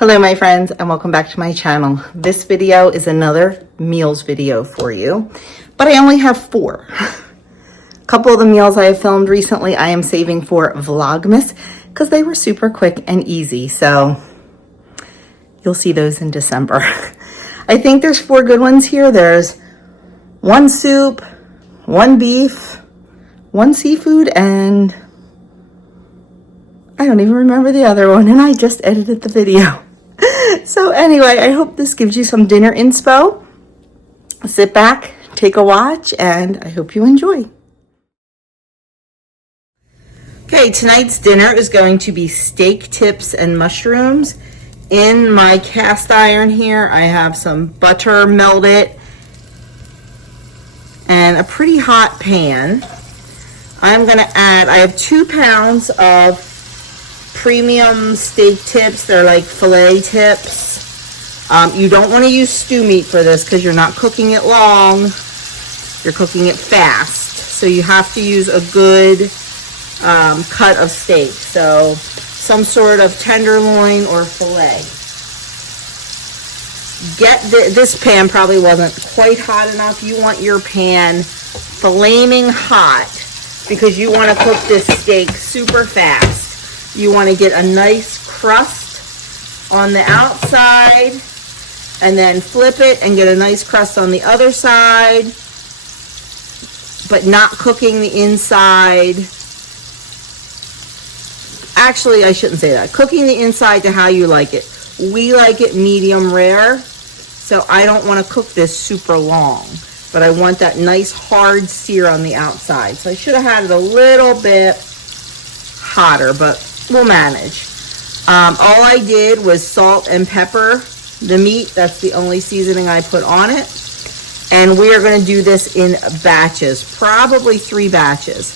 Hello my friends, and welcome back to my channel. This video is another meals video for you, but I only have 4. A couple of the meals I have filmed recently I am saving for Vlogmas because they were super quick and easy, so you'll see those in December. I think there's 4 good ones here. There's 1 soup, 1 beef, 1 seafood, and I don't even remember the other one, and I just edited the video. So anyway, I hope this gives you some dinner inspo. Sit back, take a watch, and I hope you enjoy. Okay, tonight's dinner is going to be steak tips and mushrooms. In my cast iron here, I have some butter melted and a pretty hot pan. I'm gonna add, I have 2 pounds of premium steak tips. They're like filet tips. You don't want to use stew meat for this because you're not cooking it long, you're cooking it fast, so you have to use a good cut of steak, so some sort of tenderloin or filet. This pan probably wasn't quite hot enough. You want your pan flaming hot because you want to cook this steak super fast. You want to get a nice crust on the outside and then flip it and get a nice crust on the other side, but not cooking the inside. Actually, I shouldn't say that. Cooking the inside to how you like it. We like it medium rare, so I don't want to cook this super long, but I want that nice hard sear on the outside. So I should have had it a little bit hotter, but we'll manage. All I did was salt and pepper the meat. That's the only seasoning I put on it. And we are going to do this in batches, probably 3 batches.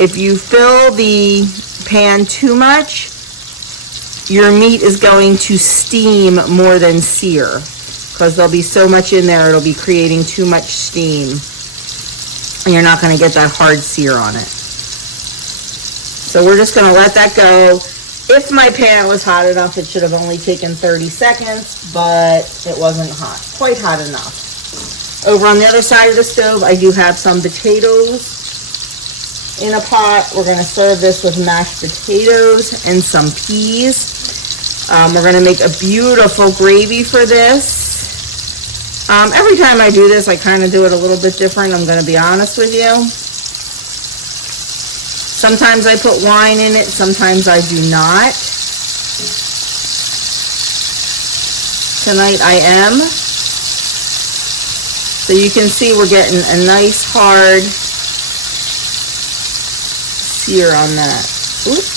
If you fill the pan too much, your meat is going to steam more than sear because there'll be so much in there, it'll be creating too much steam. And you're not going to get that hard sear on it. So we're just going to let that go. If my pan was hot enough, it should have only taken 30 seconds, but it wasn't quite hot enough. Over on the other side of the stove, I do have some potatoes in a pot. We're going to serve this with mashed potatoes and some peas. We're going to make a beautiful gravy for this. Every time I do this, I kind of do it a little bit different, I'm going to be honest with you. Sometimes I put wine in it, sometimes I do not. Tonight I am. So you can see we're getting a nice hard sear on that. Oops.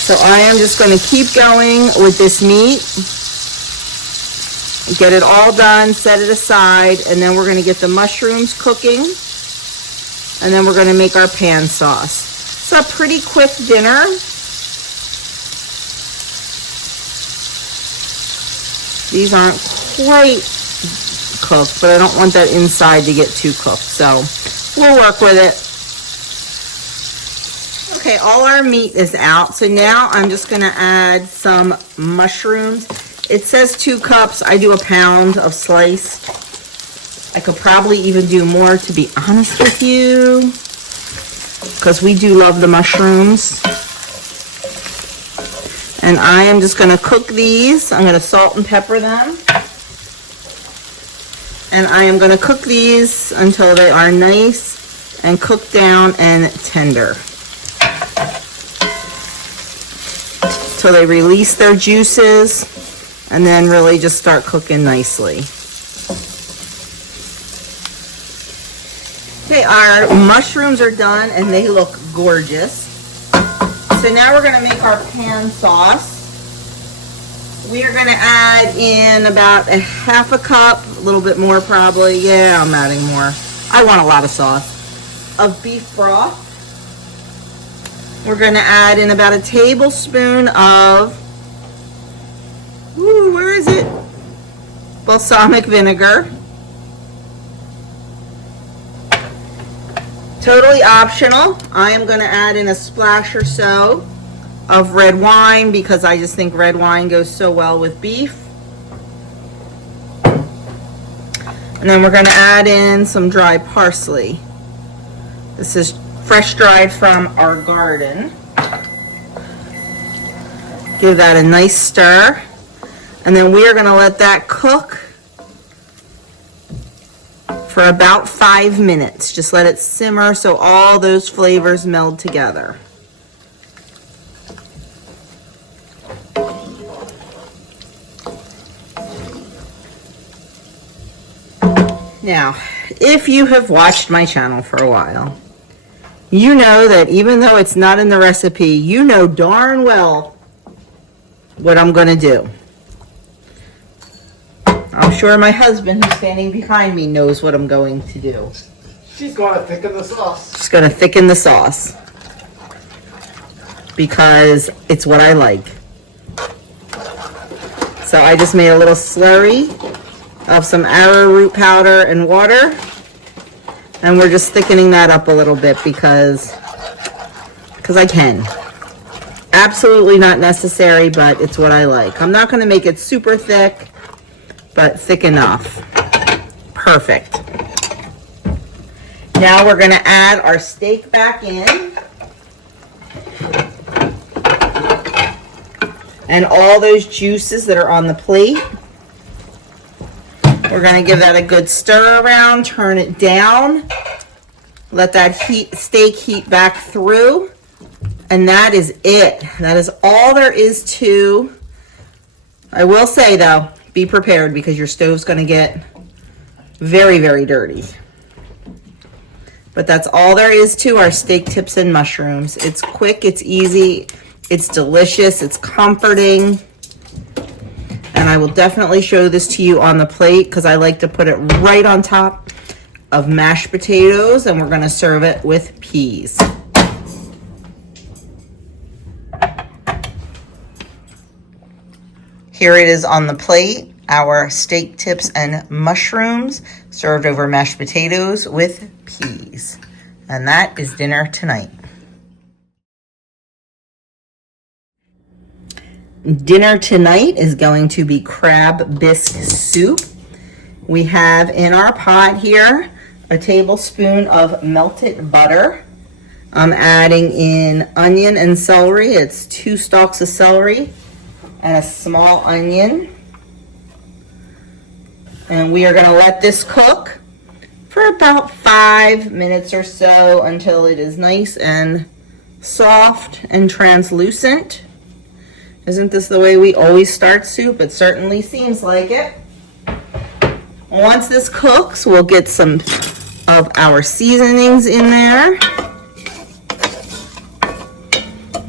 So I am just going to keep going with this meat. Get it all done, set it aside, and then we're going to get the mushrooms cooking. And then we're going to make our pan sauce. It's a pretty quick dinner. These aren't quite cooked, but I don't want that inside to get too cooked. So we'll work with it. Okay, all our meat is out. So now I'm just going to add some mushrooms. It says 2 cups. I do a pound of sliced. I could probably even do more, to be honest with you, because we do love the mushrooms. And I am just going to cook these. I'm going to salt and pepper them. And I am going to cook these until they are nice and cooked down and tender. Till they release their juices and then really just start cooking nicely. Okay, our mushrooms are done and they look gorgeous. So now we're going to make our pan sauce. We are going to add in about a 1/2 cup, a little bit more probably. Yeah, I'm adding more. I want a lot of sauce. Of beef broth. We're going to add in about a tablespoon of, where is it? Balsamic vinegar. Totally optional. I am going to add in a splash or so of red wine because I just think red wine goes so well with beef. And then we're going to add in some dry parsley. This is fresh dried from our garden. Give that a nice stir. And then we are going to let that cook for about 5 minutes. Just let it simmer so all those flavors meld together. Now, if you have watched my channel for a while, you know that even though it's not in the recipe, you know darn well what I'm going to do. I'm sure my husband, who's standing behind me, knows what I'm going to do. She's going to thicken the sauce. She's going to thicken the sauce because it's what I like. So I just made a little slurry of some arrowroot powder and water, and we're just thickening that up a little bit because I can. Absolutely not necessary, but it's what I like. I'm not going to make it super thick, but thick enough. Perfect. Now we're going to add our steak back in. And all those juices that are on the plate. We're going to give that a good stir around, turn it down, let that steak heat back through, and that is it. That is all there is to. I will say though, be prepared because your stove's going to get very, very dirty. But that's all there is to our steak tips and mushrooms. It's quick, it's easy, it's delicious, it's comforting. And I will definitely show this to you on the plate because I like to put it right on top of mashed potatoes, and we're going to serve it with peas. Here it is on the plate, our steak tips and mushrooms served over mashed potatoes with peas. And that is dinner tonight. Dinner tonight is going to be crab bisque soup. We have in our pot here a tablespoon of melted butter. I'm adding in onion and celery. It's 2 stalks of celery and a small onion. And we are going to let this cook for about 5 minutes or so until it is nice and soft and translucent. Isn't this the way we always start soup? It certainly seems like it. Once this cooks, we'll get some of our seasonings in there.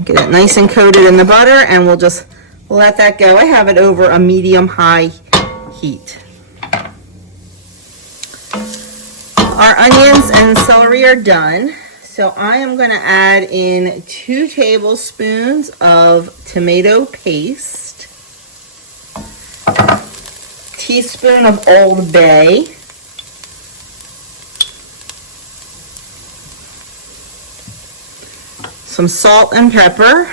Get it nice and coated in the butter, and we'll just let that go. I have it over a medium-high heat. Our onions and celery are done. So I am going to add in 2 tablespoons of tomato paste, teaspoon of Old Bay, some salt and pepper.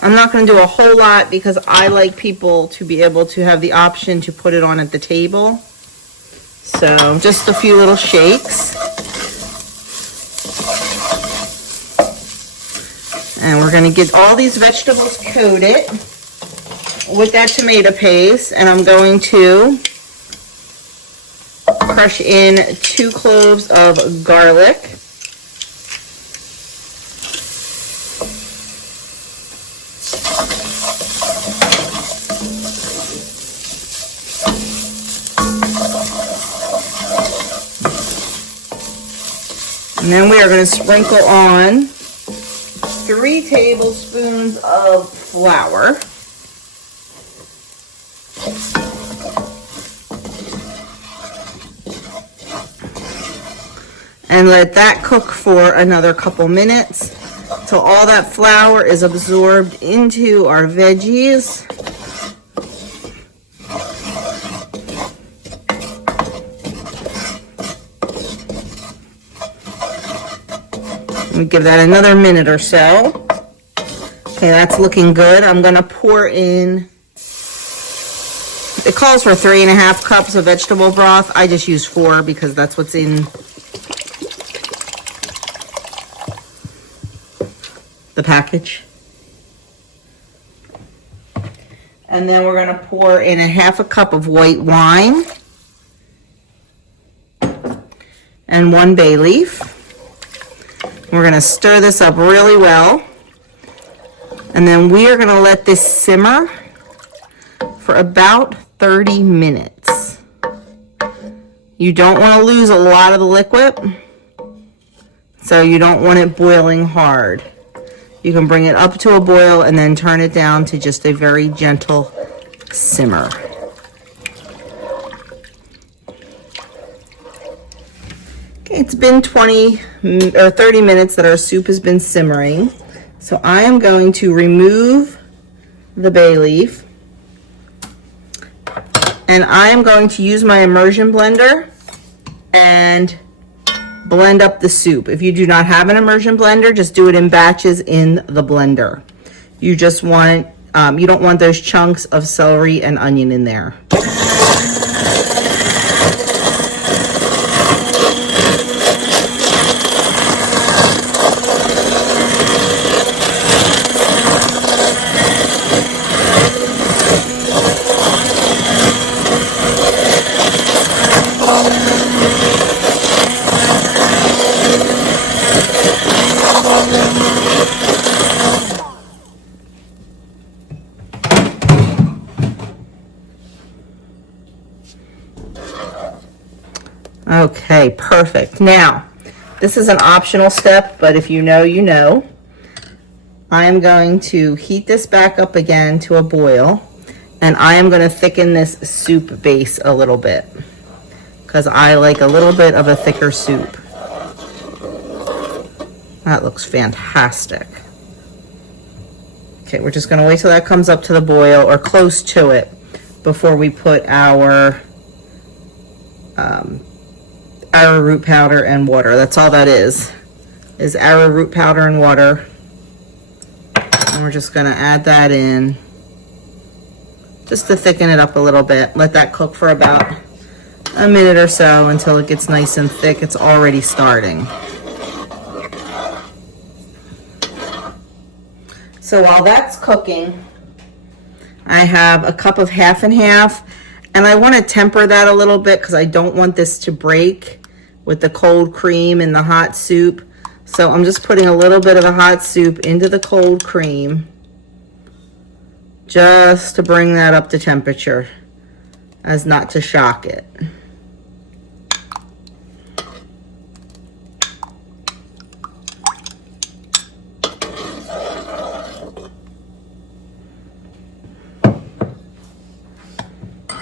I'm not going to do a whole lot because I like people to be able to have the option to put it on at the table. So just a few little shakes. And we're going to get all these vegetables coated with that tomato paste. And I'm going to crush in 2 cloves of garlic. And then we are going to sprinkle on 3 tablespoons of flour. And let that cook for another couple minutes till all that flour is absorbed into our veggies. me give that another minute or so. Okay, that's looking good. I'm gonna pour in, it calls for 3.5 cups of vegetable broth. I just use 4 because that's what's in the package. And then we're gonna pour in 1/2 cup of white wine and 1 bay leaf. We're gonna stir this up really well. And then we are gonna let this simmer for about 30 minutes. You don't wanna lose a lot of the liquid, so you don't want it boiling hard. You can bring it up to a boil and then turn it down to just a very gentle simmer. Okay, it's been 20 or 30 minutes that our soup has been simmering. So I am going to remove the bay leaf, and I am going to use my immersion blender and blend up the soup. If you do not have an immersion blender, just do it in batches in the blender. You just want, you don't want those chunks of celery and onion in there. Okay, perfect. Now, this is an optional step, but if you know, you know. I am going to heat this back up again to a boil, and I am going to thicken this soup base a little bit because I like a little bit of a thicker soup. That looks fantastic. Okay, we're just going to wait till that comes up to the boil or close to it before we put our arrowroot powder and water. That's all that is arrowroot powder and water. And we're just going to add that in just to thicken it up a little bit. Let that cook for about a minute or so until it gets nice and thick. It's already starting. So while that's cooking, I have a cup of 50/50, and I want to temper that a little bit because I don't want this to break with the cold cream and the hot soup. So I'm just putting a little bit of the hot soup into the cold cream just to bring that up to temperature as not to shock it.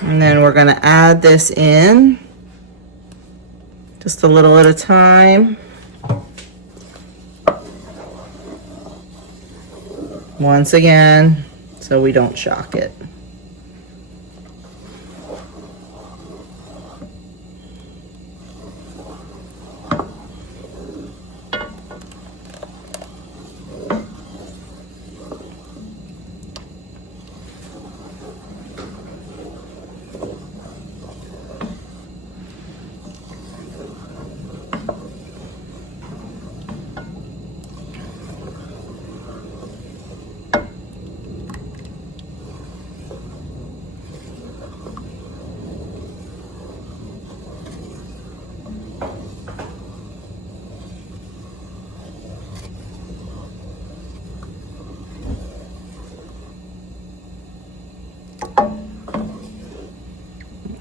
And then we're going to add this in just a little at a time. Once again, so we don't shock it.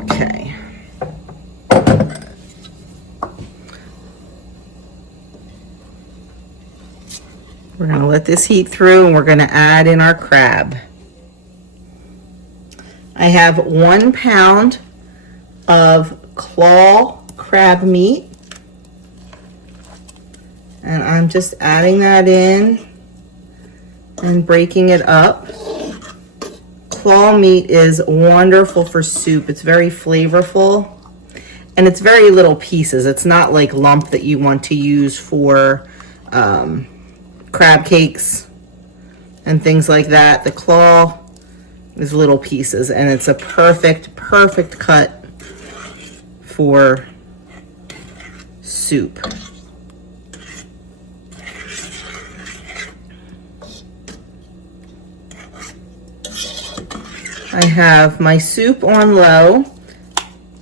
Okay. We're going to let this heat through, and we're going to add in our crab. I have 1 pound of claw crab meat, and I'm just adding that in and breaking it up. Claw meat is wonderful for soup. It's very flavorful, and it's very little pieces. It's not like lump that you want to use for crab cakes and things like that. The claw is little pieces, and it's a perfect cut for soup. I have my soup on low,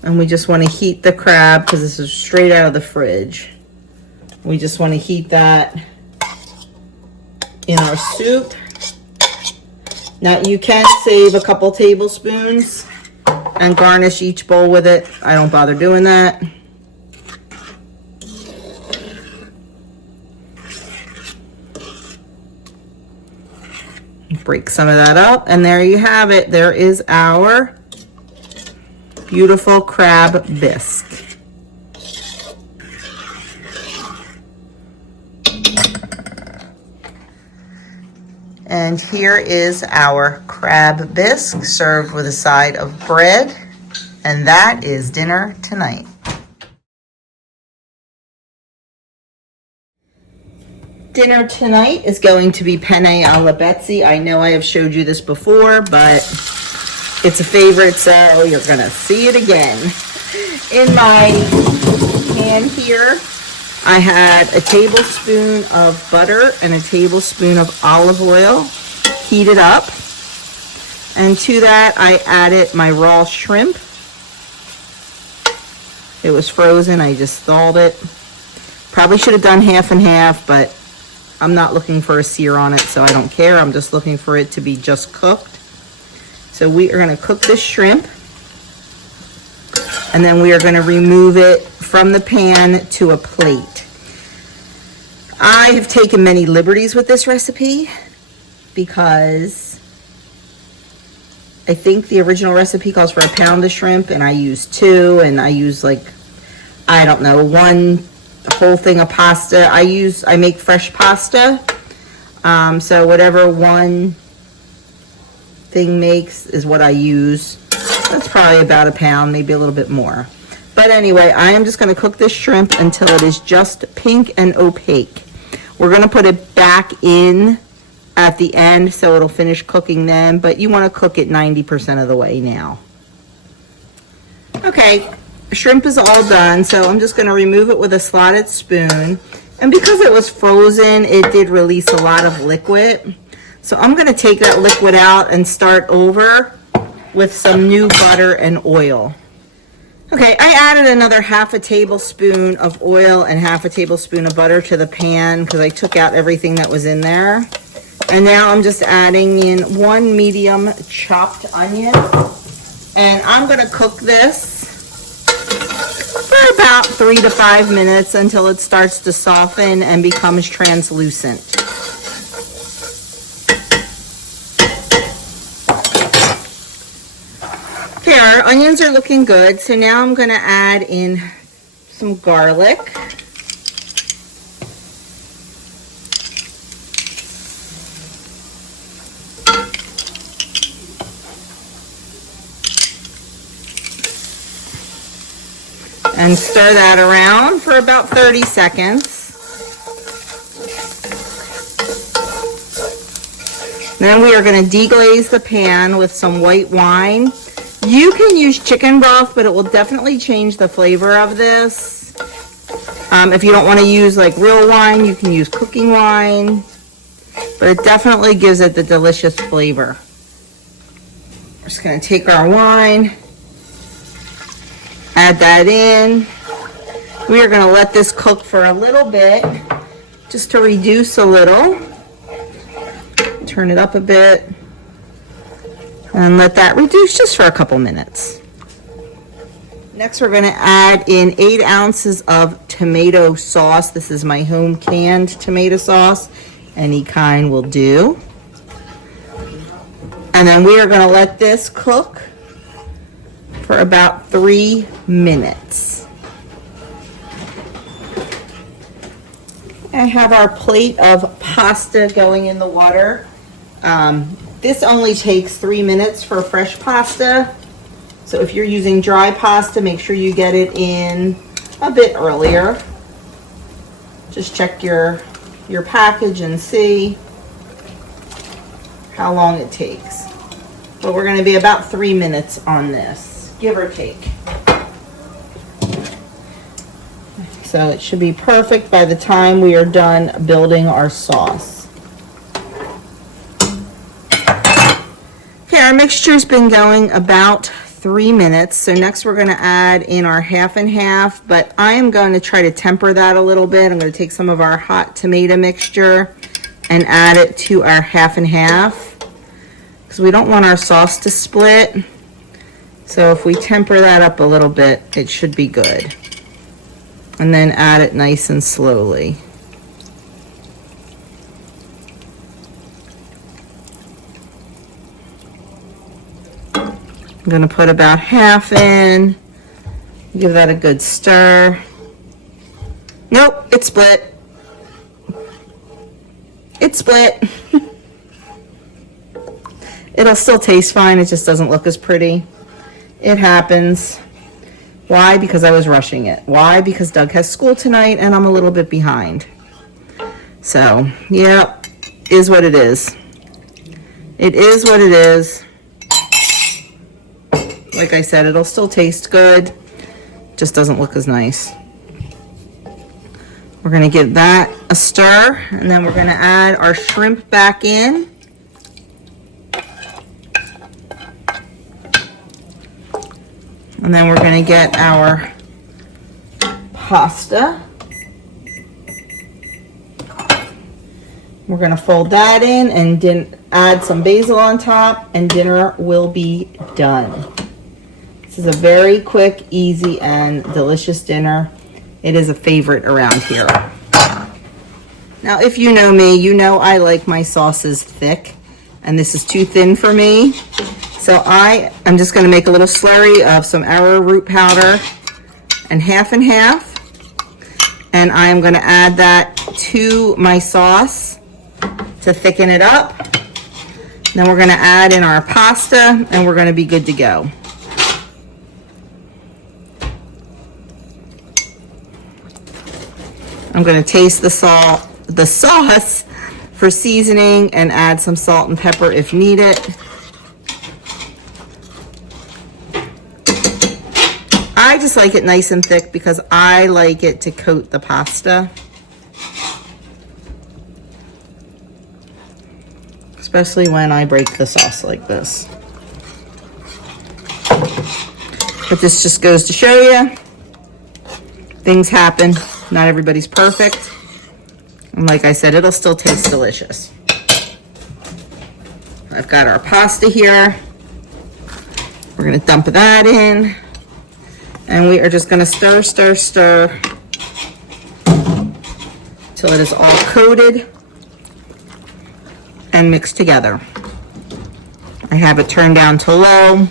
and we just want to heat the crab because this is straight out of the fridge. We just want to heat that in our soup. Now you can save a couple tablespoons and garnish each bowl with it. I don't bother doing that. Break some of that up, and there you have it. There is our beautiful crab bisque. And here is our crab bisque served with a side of bread, and that is dinner tonight. Dinner tonight is going to be penne a la Betsy. I know I have showed you this before, but it's a favorite, so you're gonna see it again. In my pan here, I had a tablespoon of butter and a tablespoon of olive oil heated up. And to that, I added my raw shrimp. It was frozen, I just thawed it. Probably should have done half and half, but I'm not looking for a sear on it, so I don't care. I'm just looking for it to be just cooked. So we are gonna cook this shrimp, and then we are gonna remove it from the pan to a plate. I have taken many liberties with this recipe because I think the original recipe calls for a pound of shrimp, and I use 2, and I use like, I don't know, 1 whole thing of pasta. I make fresh pasta, so whatever one thing makes is what I use. That's probably about a pound, maybe a little bit more. But anyway, I am just going to cook this shrimp until it is just pink and opaque. We're going to put it back in at the end so it'll finish cooking then, but you want to cook it 90% of the way now. Okay, shrimp is all done, so I'm just going to remove it with a slotted spoon. And because it was frozen, it did release a lot of liquid. So I'm going to take that liquid out and start over with some new butter and oil. Okay, I added another half a tablespoon of oil and half a tablespoon of butter to the pan because I took out everything that was in there. And now I'm just adding in 1 medium chopped onion. And I'm going to cook this for about 3 to 5 minutes until it starts to soften and becomes translucent. Okay, our onions are looking good, so now I'm going to add in some garlic. And stir that around for about 30 seconds. Then we are going to deglaze the pan with some white wine. You can use chicken broth, but it will definitely change the flavor of this. If you don't want to use like real wine, you can use cooking wine, but it definitely gives it the delicious flavor. We're just going to take our wine, add that in. We are going to let this cook for a little bit, just to reduce a little. Turn it up a bit. And let that reduce just for a couple minutes. Next, we're going to add in 8 ounces of tomato sauce. This is my home canned tomato sauce. Any kind will do. And then we are going to let this cook for about 3 minutes. I have our plate of pasta going in the water. This only takes 3 minutes for fresh pasta. So if you're using dry pasta, make sure you get it in a bit earlier. Just check your your package and see how long it takes. But we're going to be about 3 minutes on this, give or take. So it should be perfect by the time we are done building our sauce. Okay, our mixture's been going about 3 minutes. So next we're going to add in our half and half, but I am going to try to temper that a little bit. I'm going to take some of our hot tomato mixture and add it to our half and half because we don't want our sauce to split. So if we temper that up a little bit, it should be good. And then add it nice and slowly. I'm going to put about half in, give that a good stir. Nope, it split. It split. It'll still taste fine, it just doesn't look as pretty. It happens. Why? Because I was rushing it. Why? Because Doug has school tonight and I'm a little bit behind. So, yeah, is what it is. It is what it is. Like I said, it'll still taste good. Just doesn't look as nice. We're going to give that a stir, and then we're going to add our shrimp back in. And then we're going to get our pasta. We're going to fold that in and add some basil on top, and dinner will be done. This is a very quick, easy, and delicious dinner. It is a favorite around here. Now, if you know me, you know I like my sauces thick, and this is too thin for me. So I'm just going to make a little slurry of some arrowroot powder and half, and I am going to add that to my sauce to thicken it up. Then we're going to add in our pasta, and we're going to be good to go. I'm going to taste the sauce for seasoning and add some salt and pepper if needed. I just like it nice and thick because I like it to coat the pasta. Especially when I break the sauce like this. But this just goes to show you, things happen. Not everybody's perfect. And like I said, it'll still taste delicious. I've got our pasta here. We're going to dump that in. And we are just going to stir till it is all coated and mixed together. I have it turned down to low.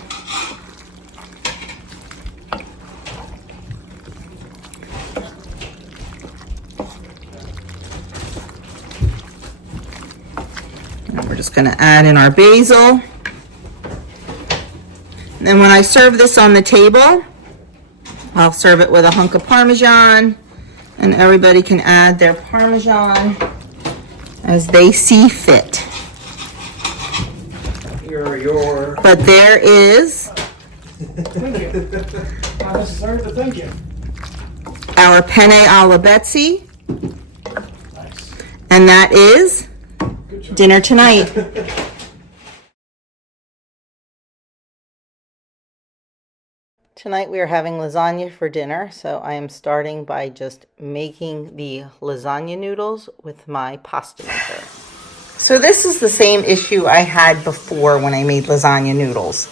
And we're just going to add in our basil. And then when I serve this on the table, I'll serve it with a hunk of Parmesan, and everybody can add their Parmesan as they see fit. But there is Thank you. Not necessary, but thank you. our penne alla Betsy, Nice. and that is Good job. dinner tonight. Tonight we are having lasagna for dinner, so I am starting by just making the lasagna noodles with my pasta maker. So this is the same issue I had before when I made lasagna noodles.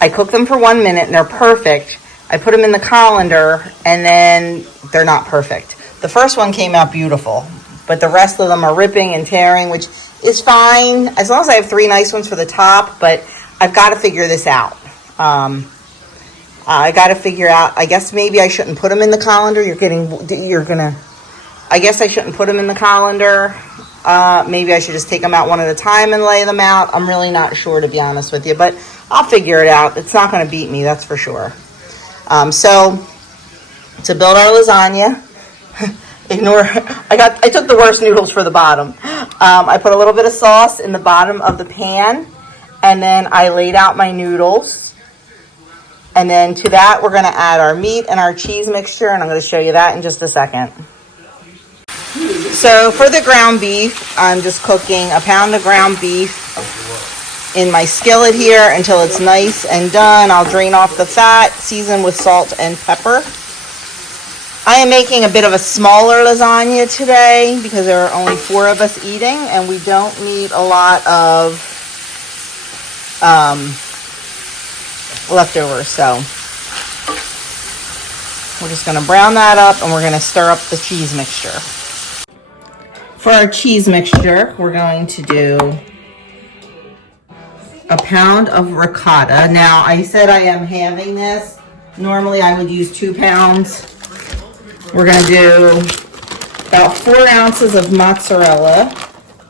I cook them for 1 minute and they're perfect. I put them in the colander and then they're not perfect. The first one came out beautiful, but the rest of them are ripping and tearing, which is fine as long as I have 3 nice ones for the top, but I've got to figure this out. I got to figure out, I guess maybe I shouldn't put them in the colander. I guess I shouldn't put them in the colander. Maybe I should just take them out one at a time and lay them out. I'm really not sure, to be honest with you, but I'll figure it out. It's not going to beat me, that's for sure. So to build our lasagna, Ignore, I took the worst noodles for the bottom. I put a little bit of sauce in the bottom of the pan, and then I laid out my noodles. And then to that, we're gonna add our meat and our cheese mixture, and I'm gonna show you that in just a second. So for the ground beef, I'm just cooking a pound of ground beef in my skillet here until it's nice and done. I'll drain off the fat, season with salt and pepper. I am making a bit of a smaller lasagna today because there are only 4 of us eating, and we don't need a lot of leftovers. So we're just going to brown that up, and we're going to stir up the cheese mixture. For our cheese mixture, we're going to do a pound of ricotta. Now, I said I am halving this. Normally, I would use 2 pounds. We're going to do about 4 ounces of mozzarella.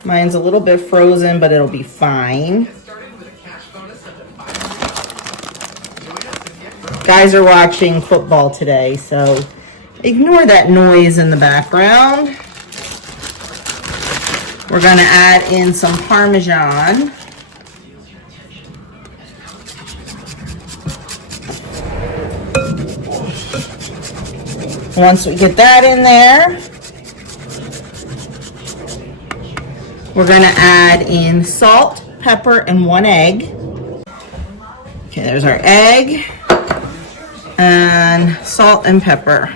Mine's a little bit frozen, but it'll be fine. Guys are watching football today, so ignore that noise in the background. We're going to add in some Parmesan. Once we get that in there, we're going to add in salt, pepper, and 1 egg. Okay, there's our egg and salt and pepper.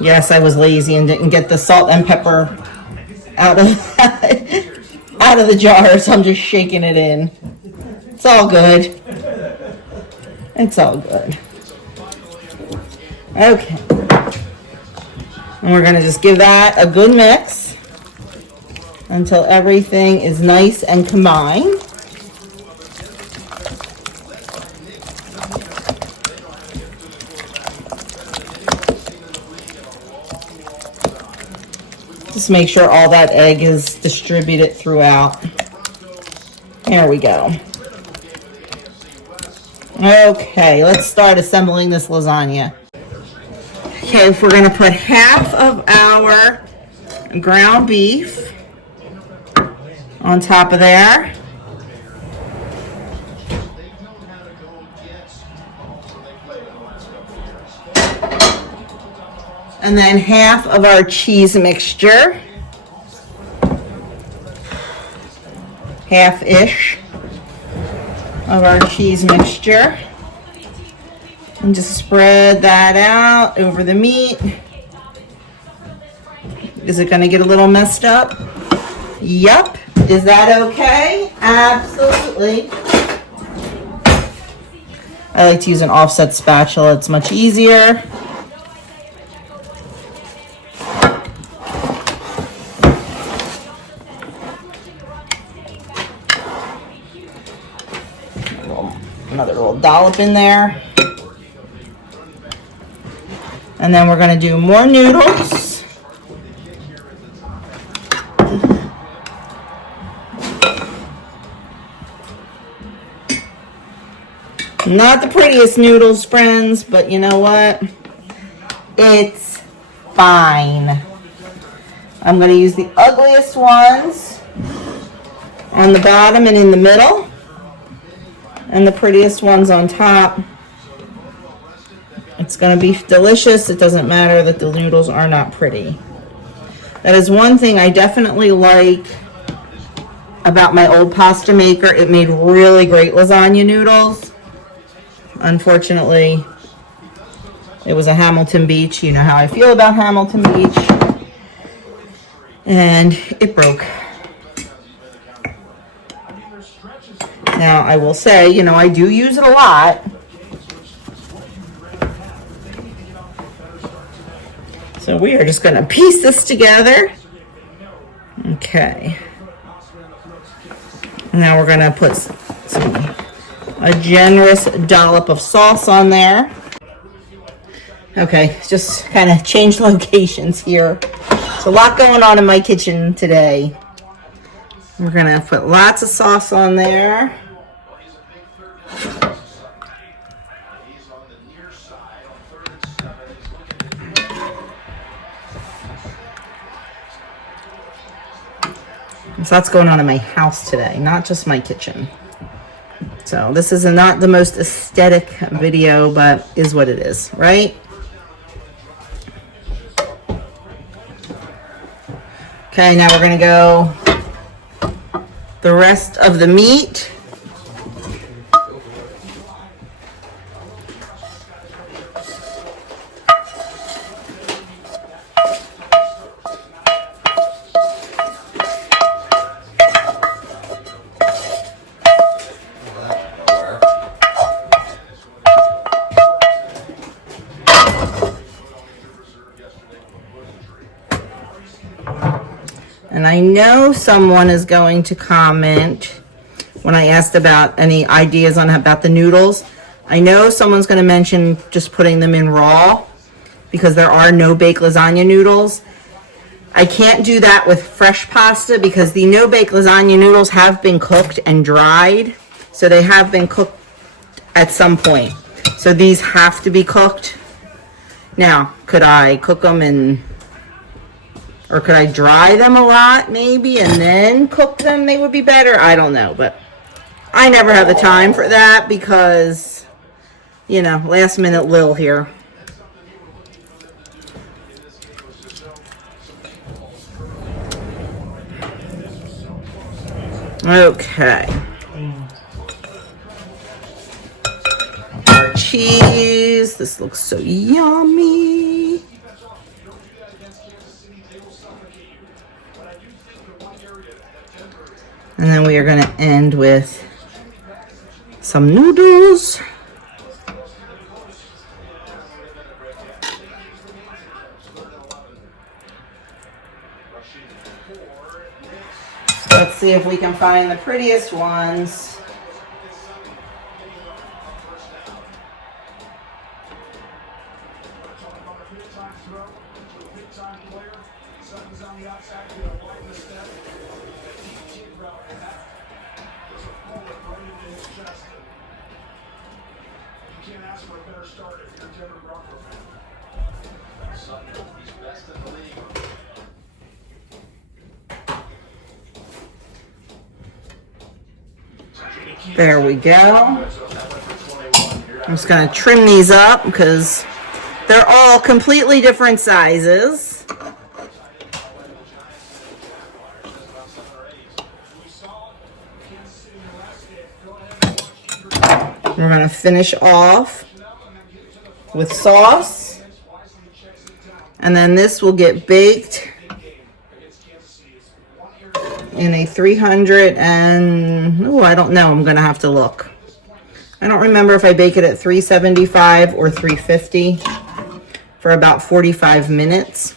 Yes, I was lazy and didn't get the salt and pepper out of the jar, so I'm just shaking it in. It's all good. It's all good. Okay. And we're going to just give that a good mix until everything is nice and combined. Just make sure all that egg is distributed throughout. There we go. Okay, let's start assembling this lasagna. Okay, if we're going to put half of our ground beef on top of there. And then half of our cheese mixture. Half-ish of our cheese mixture, and just spread that out over the meat. Is it going to get a little messed up? Yup. Is that okay? Absolutely. I like to use an offset spatula. It's much easier. Another little dollop in there. And then we're going to do more noodles. Not the prettiest noodles, friends, but you know what? It's fine. I'm going to use the ugliest ones on the bottom and in the middle, and the prettiest ones on top. It's going to be delicious. It doesn't matter that the noodles are not pretty. That is one thing I definitely like about my old pasta maker. It made really great lasagna noodles. Unfortunately, it was a Hamilton Beach. You know how I feel about Hamilton Beach. And it broke. Now, I will say, you know, I do use it a lot. So we are just going to piece this together. Okay. Now we're going to put a generous dollop of sauce on there. Okay, just kind of change locations here. There's a lot going on in my kitchen today. We're going to put lots of sauce on there. So that's going on in my house today, not just my kitchen. So this is not the most aesthetic video, but is what it is, right? Okay, now we're gonna go the rest of the meat. And I know someone is going to comment when I asked about any ideas on about the noodles. I know someone's going to mention just putting them in raw because there are no-bake lasagna noodles. I can't do that with fresh pasta because the no-bake lasagna noodles have been cooked and dried. So they have been cooked at some point. So these have to be cooked. Now, could I cook them in... Or could I dry them a lot, maybe, and then cook them? They would be better. I don't know, but I never have the time for that because, you know, last minute Lil here. Okay. Our cheese. This looks so yummy. And then we are going to end with some noodles. Let's see if we can find the prettiest ones. There we go. I'm just going to trim these up because they're all completely different sizes. We're going to finish off with sauce. And then this will get baked in a 300 and, oh, I don't know. I'm going to have to look. I don't remember if I bake it at 375 or 350 for about 45 minutes.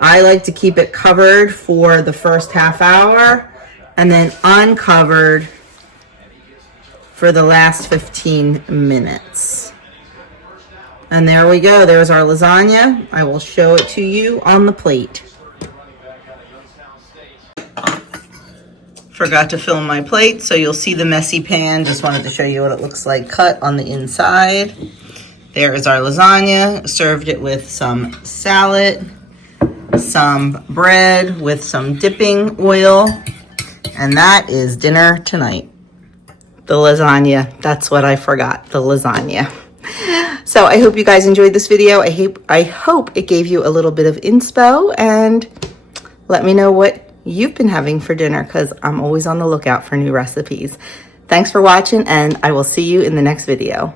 I like to keep it covered for the first half hour and then uncovered for the last 15 minutes. And there we go. There's our lasagna. I will show it to you on the plate. Forgot to film my plate, so you'll see the messy pan. Just wanted to show you what it looks like cut on the inside. There is our lasagna. Served it with some salad, some bread with some dipping oil, and that is dinner tonight. The lasagna. That's what I forgot, the lasagna. So I hope you guys enjoyed this video. I hope it gave you a little bit of inspo, and let me know what you've been having for dinner because I'm always on the lookout for new recipes. Thanks for watching, and I will see you in the next video.